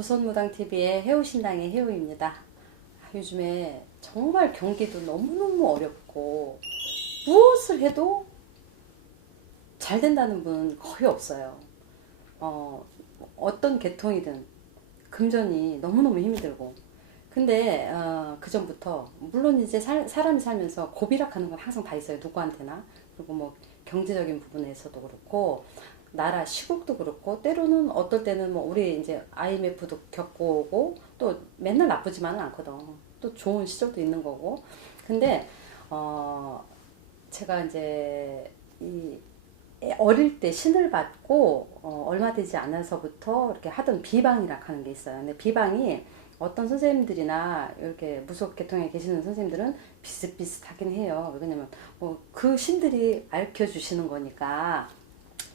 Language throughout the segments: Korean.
조선무당TV의 해오신당의 해오입니다. 요즘에 정말 경기도 너무너무 어렵고 무엇을 해도 잘 된다는 분은 거의 없어요. 어떤 계통이든 금전이 너무너무 힘들고 근데 그 전부터 물론 이제 사람이 살면서 고비락하는 건 항상 다 있어요. 누구한테나. 그리고 뭐 경제적인 부분에서도 그렇고 나라 시국도 그렇고 때로는 어떨 때는 뭐 우리 이제 IMF도 겪고 오고 또 맨날 나쁘지만은 않거든. 또 좋은 시절도 있는 거고. 근데 제가 이제 이 어릴 때 신을 받고 얼마 되지 않아서부터 이렇게 하던 비방이라 하는 게 있어요. 근데 비방이 어떤 선생님들이나 이렇게 무속 계통에 계시는 선생님들은 비슷비슷하긴 해요. 왜냐면 그 신들이 알려 주시는 거니까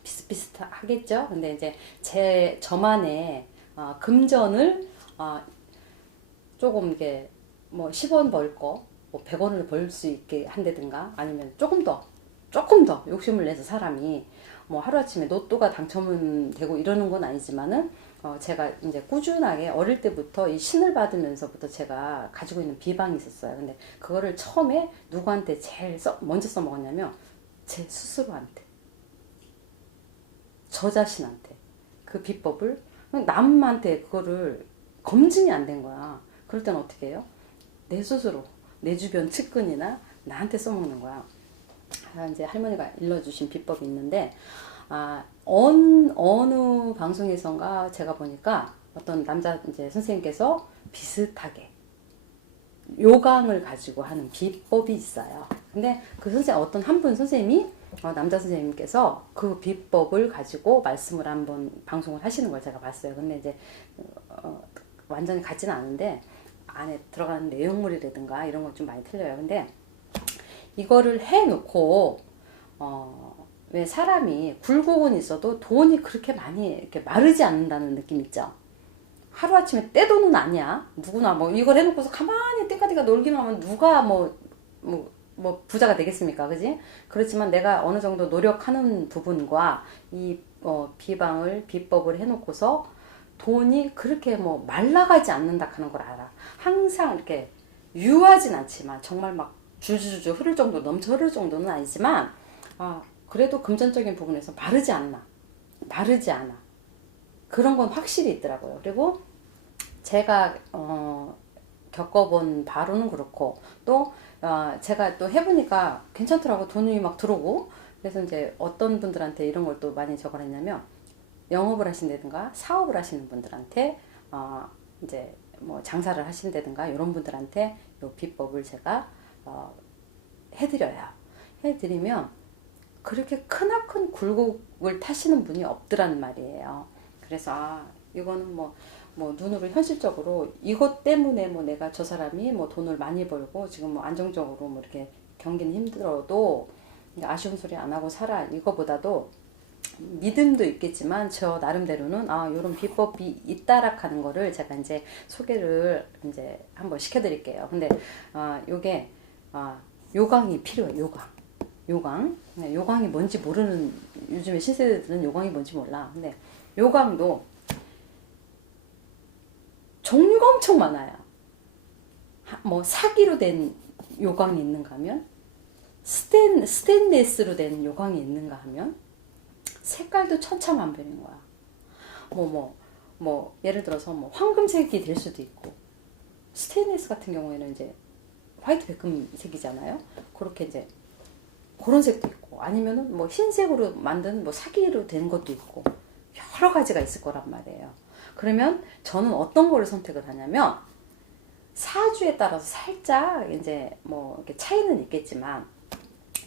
비슷비슷하겠죠. 근데 이제 저만의 금전을 조금 이게 뭐 10원 벌 거, 뭐 100원을 벌 수 있게 한다든가 아니면 조금 더 욕심을 내서 사람이 뭐 하루아침에 로또가 당첨되고 이러는 건 아니지만은 제가 이제 꾸준하게 어릴 때부터 이 신을 받으면서부터 제가 가지고 있는 비방이 있었어요. 근데 그거를 처음에 누구한테 제일 먼저 써먹었냐면 제 스스로한테, 저 자신한테 그 비법을 남한테 그거를 검증이 안 된 거야. 그럴 때는 어떻게 해요? 내 스스로, 내 주변 측근이나 나한테 써먹는 거야. 이제 할머니가 일러주신 비법이 있는데, 어느 방송에선가 제가 보니까 어떤 남자 이제 선생님께서 비슷하게 요강을 가지고 하는 비법이 있어요. 근데 그 어떤 한 분 선생님이 남자 선생님께서 그 비법을 가지고 말씀을 한번 방송을 하시는 걸 제가 봤어요. 근데 이제 완전히 같지는 않은데 안에 들어가는 내용물이라든가 이런 건 좀 많이 틀려요. 근데 이거를 해놓고 왜 사람이 굴곡은 있어도 돈이 그렇게 많이 이렇게 마르지 않는다는 느낌 있죠. 하루아침에 떼돈은 아니야. 누구나 뭐 이걸 해놓고서 가만히 떼까디가 놀기만 하면 누가 뭐 부자가 되겠습니까? 그지? 그렇지만 내가 어느 정도 노력하는 부분과 이 비법을 해놓고서 돈이 그렇게 뭐 말라가지 않는다 하는 걸 알아. 항상 이렇게 유하진 않지만 정말 막 줄줄줄 흐를 정도, 넘쳐 흐를 정도는 아니지만 그래도 금전적인 부분에서 마르지 않아. 그런 건 확실히 있더라고요. 그리고 제가 겪어본 바로는 그렇고 또 제가 또 해보니까 괜찮더라고. 돈이 막 들어오고. 그래서 이제 어떤 분들한테 이런 걸 또 많이 저걸 했냐면 영업을 하신다든가 사업을 하시는 분들한테 이제 뭐 장사를 하신다든가 이런 분들한테 이 비법을 제가 해드려요. 해드리면 그렇게 크나큰 굴곡을 타시는 분이 없더란 말이에요. 그래서 이거는 뭐 눈으로 현실적으로 이것 때문에 뭐 내가 저 사람이 뭐 돈을 많이 벌고 지금 뭐 안정적으로 뭐 이렇게 경기는 힘들어도 아쉬운 소리 안 하고 살아. 이거보다도 믿음도 있겠지만 저 나름대로는 이런 비법이 있다라 하는 거를 제가 이제 소개를 이제 한번 시켜드릴게요. 근데 요게 요강이 필요해요. 요강. 요강이 뭔지 모르는 요즘에 신세대들은 요강이 뭔지 몰라. 근데 요강도 종류가 엄청 많아요. 뭐 사기로 된 요강이 있는가 하면 스테인레스로 된 요강이 있는가 하면 색깔도 천차만별인 거야. 예를 들어서 뭐 황금색이 될 수도 있고 스테인레스 같은 경우에는 이제 화이트 백금색이잖아요. 그렇게 이제 그런 색도 있고 아니면은 뭐 흰색으로 만든 뭐 사기로 된 것도 있고 여러 가지가 있을 거란 말이에요. 그러면 저는 어떤 거를 선택을 하냐면 사주에 따라서 살짝 이제 뭐 이렇게 차이는 있겠지만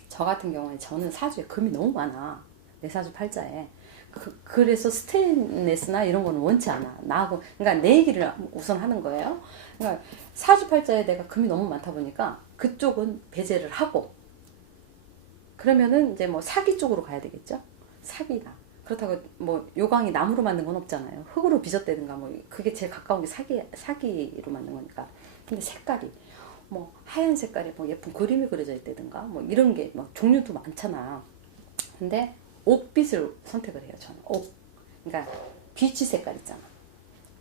저 같은 경우에 저는 사주에 금이 너무 많아. 내 사주 팔자에. 그래서 스테인레스나 이런 거는 원치 않아. 나하고, 그러니까 내 얘기를 우선 하는 거예요. 그러니까 사주 팔자에 내가 금이 너무 많다 보니까 그쪽은 배제를 하고, 그러면은 이제 뭐 사기 쪽으로 가야 되겠죠? 사기가. 그렇다고 뭐 요강이 나무로 만든 건 없잖아요. 흙으로 빚었다든가 뭐 그게 제일 가까운 게 사기로 만든 거니까. 근데 색깔이 뭐 하얀 색깔이 뭐 예쁜 그림이 그려져 있다든가 뭐 이런 게 뭐 종류도 많잖아. 근데 옥빛을 선택을 해요. 저는 그러니까 귀치 색깔 있잖아.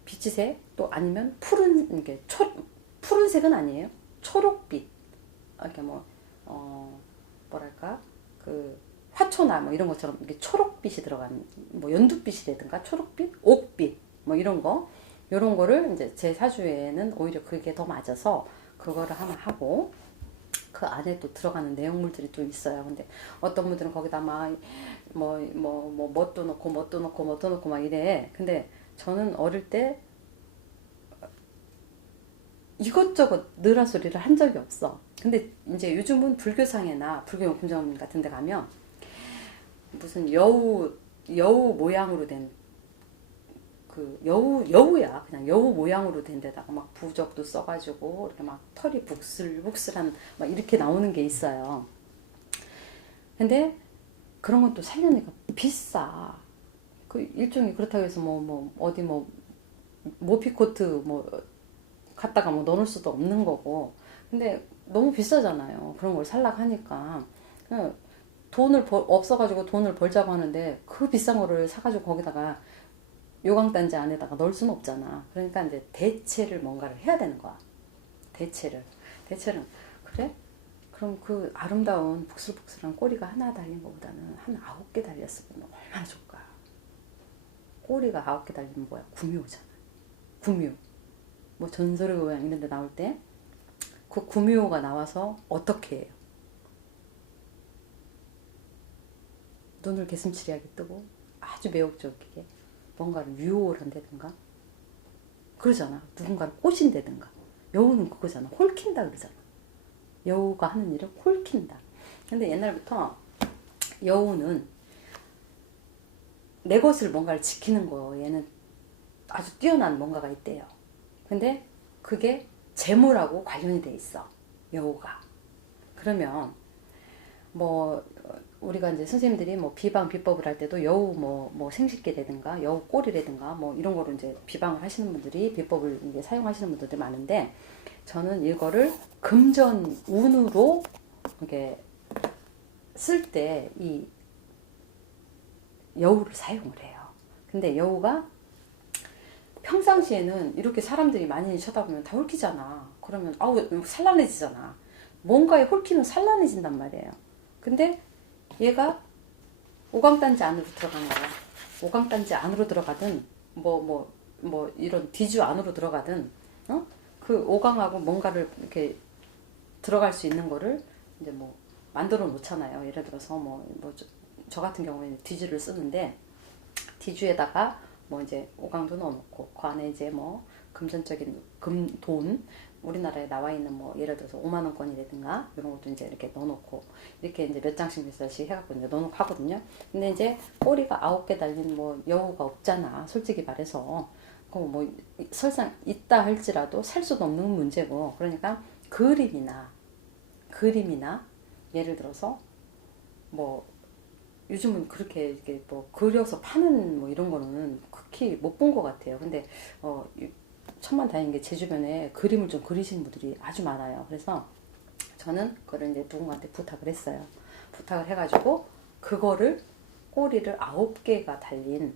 비치색 또 아니면 푸른 이게 푸른색은 아니에요. 초록빛. 이렇게 뭐 뭐랄까 그 화초나 뭐 이런 것처럼 이게 초록빛이 들어간 뭐 연두빛이라든가 초록빛, 옥빛 뭐 이런 거 이런 거를 이제 제 사주에는 오히려 그게 더 맞아서 그거를 하나 하고 그 안에 또 들어가는 내용물들이 또 있어요. 근데 어떤 분들은 거기다 막 뭣도 넣고 뭣도 넣고 뭣도 넣고 막 이래. 근데 저는 어릴 때 이것저것 넣으라 소리를 한 적이 없어. 근데 이제 요즘은 불교상에나 불교용품점 같은 데 가면 무슨 여우 모양으로 된 그 여우야. 그냥 여우 모양으로 된 데다가 막 부적도 써가지고 이렇게 막 털이 북슬북슬한 막 이렇게 나오는 게 있어요. 근데 그런 건 또 살려니까 비싸. 그 일종의 그렇다고 해서 어디 모피코트 갖다가 넣어놓을 수도 없는 거고. 근데 너무 비싸잖아요. 그런 걸 살락 하니까. 그냥 없어가지고 돈을 벌자고 하는데 그 비싼 거를 사가지고 거기다가 요강단지 안에다가 넣을 수는 없잖아. 그러니까 이제 대체를 뭔가를 해야 되는 거야. 대체를. 그래? 그럼 그 아름다운 북슬북슬한 꼬리가 하나 달린 것보다는 한 9개 달렸으면 얼마나 좋을까? 꼬리가 9개 달리면 뭐야? 구묘잖아. 구묘. 뭐 전설의 고향 이런 데 나올 때 그 구묘가 나와서 어떻게 해요? 눈을 개슴츠레하게 뜨고 아주 매혹적이게 뭔가를 유혹을 한다든가 그러잖아. 누군가를 꼬신다든가. 여우는 그거잖아. 홀킨다 그러잖아. 여우가 하는 일은 홀킨다. 근데 옛날부터 여우는 내 것을 뭔가를 지키는 거에는 아주 뛰어난 뭔가가 있대요. 근데 그게 재물하고 관련이 돼 있어. 여우가. 그러면 우리가 이제 선생님들이 비방 비법을 할 때도 여우 생식기라든가 여우 꼬리라든가 이런 거로 이제 비방을 하시는 분들이 비법을 이제 사용하시는 분들이 많은데 저는 이거를 금전 운으로 이렇게 쓸 때 이 여우를 사용을 해요. 근데 여우가 평상시에는 이렇게 사람들이 많이 쳐다보면 다 홀키잖아. 그러면 산란해지잖아. 뭔가에 홀키면 산란해진단 말이에요. 근데 얘가 오강단지 안으로 들어간 거야. 오강단지 안으로 들어가든 이런 뒤주 안으로 들어가든 그 오강하고 뭔가를 이렇게 들어갈 수 있는 거를 이제 만들어 놓잖아요. 예를 들어서 저 같은 경우에는 뒤주를 쓰는데 뒤주에다가 이제 오강도 넣어놓고 그 안에 이제 금전적인 돈 우리나라에 나와 있는 예를 들어서 5만 원권이라든가 이런 것도 이제 이렇게 넣어놓고 이렇게 이제 몇 장씩 몇 장씩 해갖고 이제 넣어놓고 하거든요. 근데 이제 꼬리가 9개 달린 여우가 없잖아. 솔직히 말해서 설상 있다 할지라도 살 수도 없는 문제고 그러니까 그림이나 예를 들어서 요즘은 그렇게 이렇게 그려서 파는 이런 거는 극히 못 본 것 같아요. 근데 천만다행인 게 제 주변에 그림을 좀 그리시는 분들이 아주 많아요. 그래서 저는 그걸 이제 누군가한테 부탁을 했어요. 부탁을 해가지고 그거를 꼬리를 9개가 달린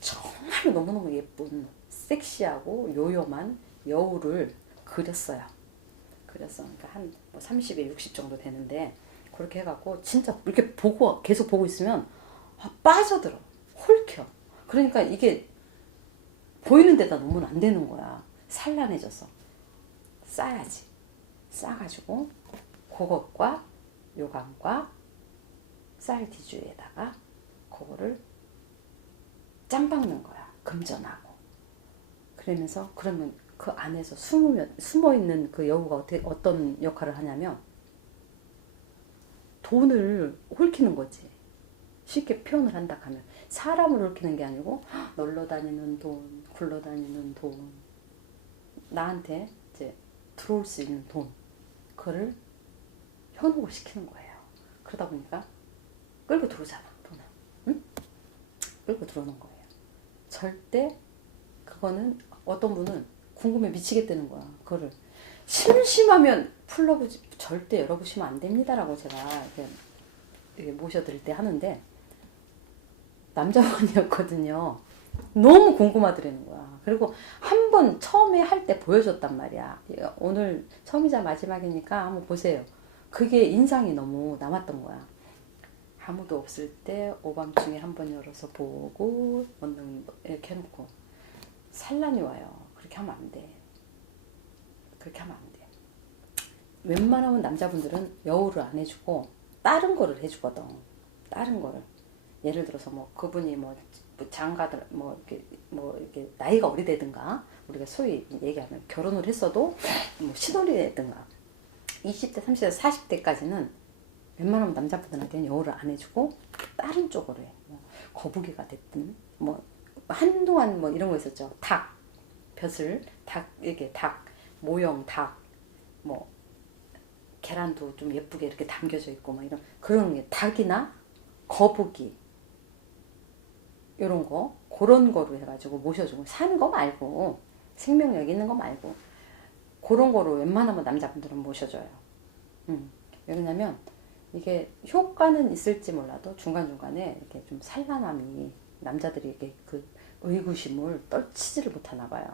정말 너무너무 예쁜 섹시하고 요염한 여우를 그렸어요. 그러니까 한 30에 60 정도 되는데 그렇게 해갖고 진짜 이렇게 계속 보고 있으면 빠져들어. 홀켜. 그러니까 이게 보이는 데다 놓으면 안 되는 거야. 산란해져서. 싸야지. 싸가지고 그것과 요강과 쌀 뒤주에다가 그거를 짬 박는 거야. 금전하고. 그러면 그 안에서 숨어있는 그 여우가 어떤 역할을 하냐면 돈을 홀키는 거지. 쉽게 표현을 한다 하면 사람을 홀키는 게 아니고 놀러 다니는 돈, 굴러다니는 돈, 나한테 이제 들어올 수 있는 돈, 그거를 현혹을 시키는 거예요. 그러다 보니까 끌고 들어오잖아, 돈을. 응? 끌고 들어오는 거예요. 절대 그거는 어떤 분은 궁금해 미치겠다는 거야. 그거를 심심하면 풀러보지 절대 열어보시면 안 됩니다라고 제가 이렇게 모셔드릴 때 하는데 남자분이었거든요. 너무 궁금하더라는 거야. 그리고 한 번 처음에 할 때 보여줬단 말이야. 오늘 처음이자 마지막이니까 한번 보세요. 그게 인상이 너무 남았던 거야. 아무도 없을 때 오밤중에 한 번 열어서 보고 원룸 이렇게 해놓고 산란이 와요. 그렇게 하면 안 돼. 그렇게 하면 안 돼. 웬만하면 남자분들은 여우를 안 해주고 다른 거를 해주거든. 다른 거를. 예를 들어서 뭐 그분이 뭐 장가들 뭐 이렇게 나이가 어리되든가 우리가 소위 얘기하면 결혼을 했어도 뭐 신혼이라든가 20대, 30대, 40대까지는 웬만하면 남자분들한테는 여우를 안 해주고 다른 쪽으로 해. 뭐 거북이가 됐든 뭐 한동안 뭐 이런 거 있었죠. 닭, 벼슬, 닭 이렇게 닭 모형 닭 뭐 계란도 좀 예쁘게 이렇게 담겨져 있고 막 이런 그런 게 닭이나 거북이 이런 거 그런 거로 해가지고 모셔주고 사는 거 말고 생명력 있는 거 말고 그런 거로 웬만하면 남자분들은 모셔줘요. 왜냐면 이게 효과는 있을지 몰라도 중간중간에 이렇게 좀 산란함이 남자들이 이게 그 의구심을 떨치지를 못하나 봐요.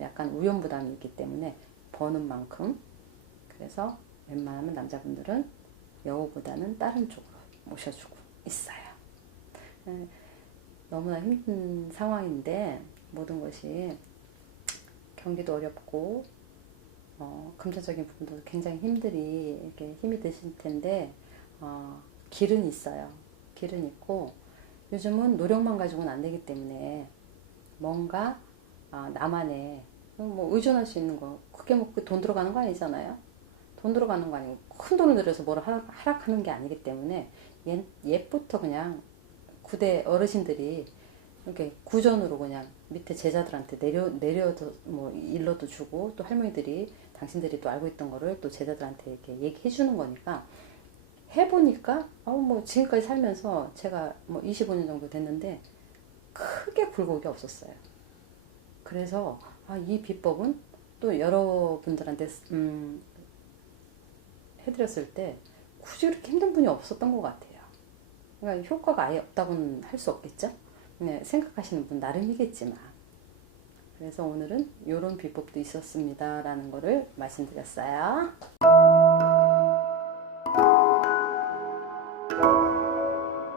약간 우연부담이 있기 때문에 버는 만큼 그래서 웬만하면 남자분들은 여우보다는 다른 쪽으로 모셔주고 있어요. 너무나 힘든 상황인데 모든 것이 경기도 어렵고 금전적인 부분도 굉장히 힘들이 이렇게 힘이 드실 텐데 길은 있어요. 길은 있고 요즘은 노력만 가지고는 안 되기 때문에 뭔가 나만의 뭐 의존할 수 있는 거 그게 뭐 돈 들어가는 거 아니잖아요. 돈 들어가는 거 아니고 큰 돈을 들여서 뭘 하락하는 게 아니기 때문에 옛부터 그냥 구대 어르신들이 이렇게 구전으로 그냥 밑에 제자들한테 내려도 뭐 일러도 주고 또 할머니들이 당신들이 또 알고 있던 거를 또 제자들한테 이렇게 얘기해 주는 거니까 해보니까 뭐 지금까지 살면서 제가 뭐 25년 정도 됐는데 크게 굴곡이 없었어요. 그래서 이 비법은 또 여러분들한테 해드렸을 때 굳이 그렇게 힘든 분이 없었던 것 같아요. 그러니까 효과가 아예 없다고는 할 수 없겠죠. 네, 생각하시는 분 나름이겠지만 그래서 오늘은 이런 비법도 있었습니다 라는 거를 말씀드렸어요.